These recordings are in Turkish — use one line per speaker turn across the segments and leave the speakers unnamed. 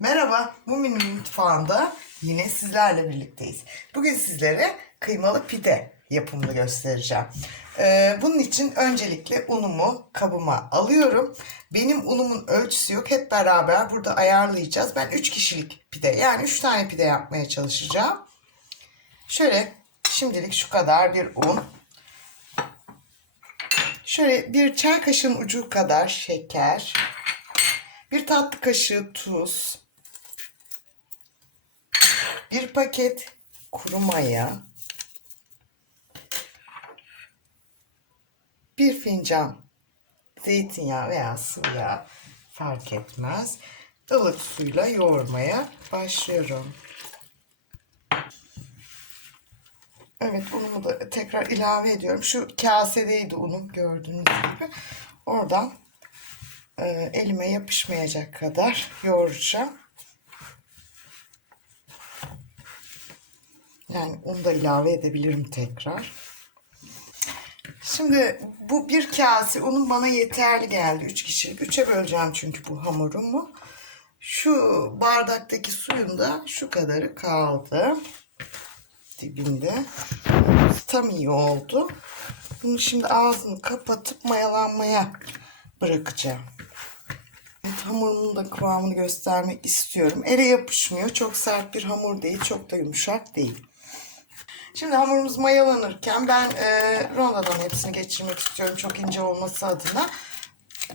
Merhaba, Mumi'nin mutfağında yine sizlerle birlikteyiz. Bugün sizlere kıymalı pide yapımını göstereceğim. Ee, bunun için öncelikle unumu kabıma alıyorum. Benim unumun ölçüsü yok. Hep beraber burada ayarlayacağız. Ben 3 kişilik pide yani 3 tane pide yapmaya çalışacağım. Şöyle şimdilik şu kadar bir un. Şöyle bir çay kaşığın ucu kadar şeker. Bir tatlı kaşığı tuz. Bir paket kuru maya. Bir fincan zeytinyağı veya sıvı yağ fark etmez. ılık suyla yoğurmaya başlıyorum. Evet unumu da tekrar ilave ediyorum. Şu kasedeydi unum gördüğünüz gibi. Oradan e, elime yapışmayacak kadar yoğuracağım. Yani onu da ilave edebilirim tekrar. Şimdi bu bir kase unun bana yeterli geldi. Üç kişilik. Üçe böleceğim çünkü bu hamurumu. Şu bardaktaki suyun da şu kadarı kaldı. Dibinde. Tam iyi oldu. Bunu şimdi ağzını kapatıp mayalanmaya bırakacağım. Evet, hamurumun da kıvamını göstermek istiyorum. Ele yapışmıyor. Çok sert bir hamur değil. Çok da yumuşak değil. Şimdi hamurumuz mayalanırken ben e, rondodan hepsini geçirmek istiyorum. Çok ince olması adına.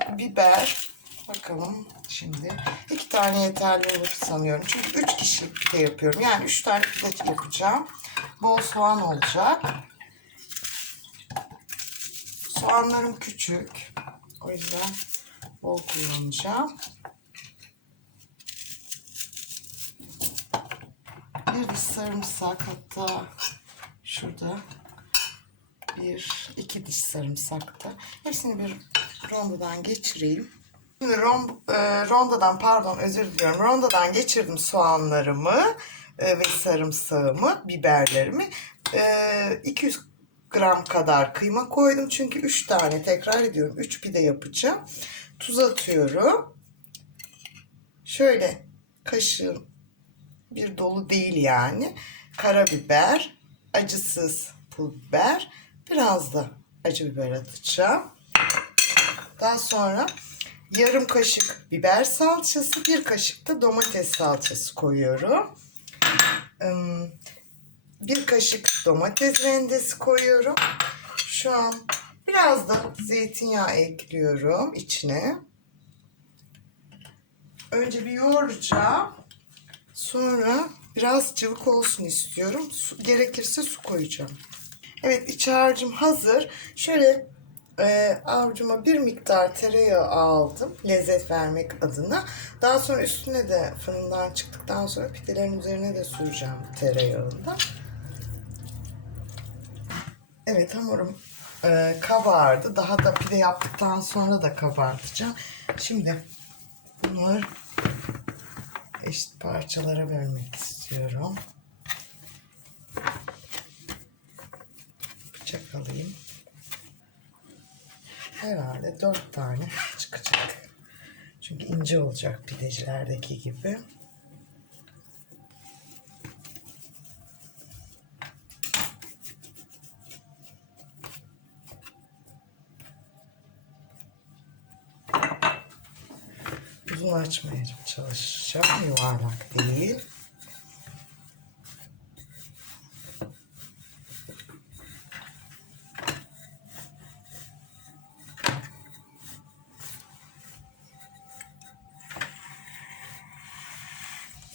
Biber. Bakalım şimdi. iki tane yeterli olur sanıyorum. Çünkü üç kişilik pide yapıyorum. Yani üç tane pide yapacağım. Bol soğan olacak. Soğanlarım küçük. O yüzden bol kullanacağım. Bir diş sarımsak hatta şurada bir iki diş sarımsak da. Hepsini bir rondodan geçireyim. Şimdi ron, e, rondodan pardon özür diliyorum. Rondodan geçirdim soğanlarımı e, ve sarımsağımı, biberlerimi. E, 200 gram kadar kıyma koydum. Çünkü 3 tane tekrar ediyorum. 3 pide yapacağım. Tuz atıyorum. Şöyle kaşığın bir dolu değil yani. Karabiber, acısız pul biber, biraz da acı biber atacağım. Daha sonra yarım kaşık biber salçası, bir kaşık da domates salçası koyuyorum. Bir kaşık domates rendesi koyuyorum. Şu an biraz da zeytinyağı ekliyorum içine. Önce bir yoğuracağım. Sonra biraz cıvık olsun istiyorum. Su, gerekirse su koyacağım. Evet iç harcım hazır. Şöyle e, avucuma bir miktar tereyağı aldım. Lezzet vermek adına. Daha sonra üstüne de fırından çıktıktan sonra pidelerin üzerine de süreceğim bu tereyağından. Evet hamurum e, kabardı. Daha da pide yaptıktan sonra da kabartacağım. Şimdi bunları eşit parçalara bölmek istiyorum. Bıçak alayım. Herhalde dört tane çıkacak. Çünkü ince olacak pidecilerdeki gibi. Uzun açmaya çalışacağım. Yuvarlak değil.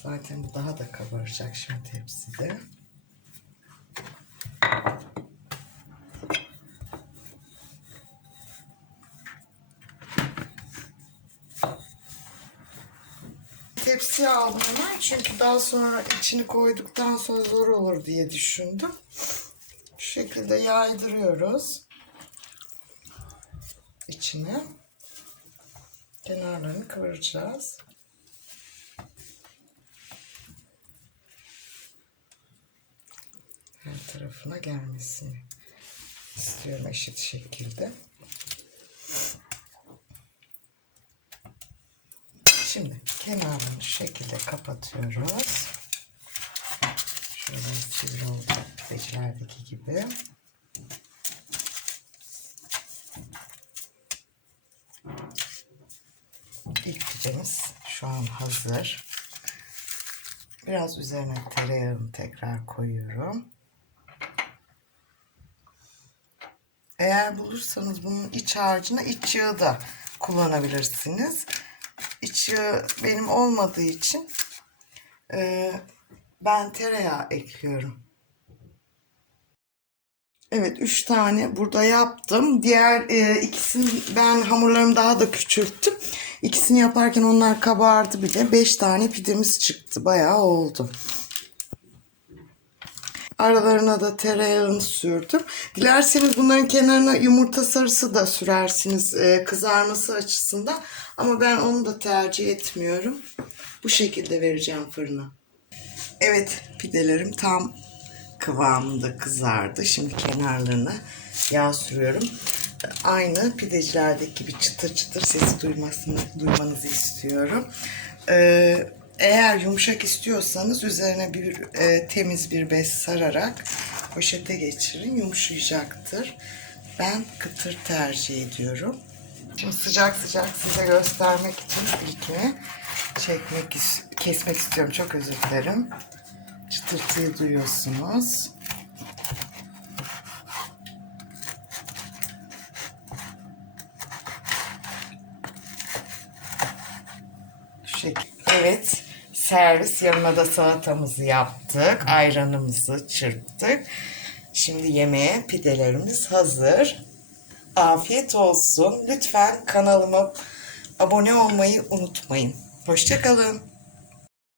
Zaten bu daha da kabaracak şimdi tepside. Tepsiye aldım hemen çünkü daha sonra içini koyduktan sonra zor olur diye düşündüm. Şu şekilde yaydırıyoruz içine. Kenarlarını kıvıracağız. Her tarafına gelmesini istiyorum eşit şekilde. Şimdi Kenarını şu şekilde kapatıyoruz. Şöyle sivri olacak pidecilerdeki gibi. İlk pidemiz şu an hazır. Biraz üzerine tereyağını tekrar koyuyorum. Eğer bulursanız bunun iç harcına iç yağı da kullanabilirsiniz. İç yağı benim olmadığı için e, ben tereyağı ekliyorum. Evet 3 tane burada yaptım. Diğer e, ikisini ben hamurlarımı daha da küçülttüm. İkisini yaparken onlar kabardı bile. 5 tane pidemiz çıktı. Bayağı oldu. Aralarına da tereyağını sürdüm. Dilerseniz bunların kenarına yumurta sarısı da sürersiniz e, kızarması açısından. Ama ben onu da tercih etmiyorum. Bu şekilde vereceğim fırına. Evet pidelerim tam kıvamında kızardı. Şimdi kenarlarına yağ sürüyorum. Aynı pidecilerdeki gibi çıtır çıtır sesi duymasını, duymanızı istiyorum. Ee, eğer yumuşak istiyorsanız üzerine bir e, temiz bir bez sararak poşete geçirin. Yumuşayacaktır. Ben kıtır tercih ediyorum. Şimdi sıcak sıcak size göstermek için ilkini çekmek, kesmek istiyorum. Çok özür dilerim. Çıtırtıyı duyuyorsunuz. Şu şekil. Evet. Servis yanına da salatamızı yaptık. Ayranımızı çırptık. Şimdi yemeğe pidelerimiz hazır. Afiyet olsun. Lütfen kanalıma abone olmayı unutmayın. Hoşçakalın.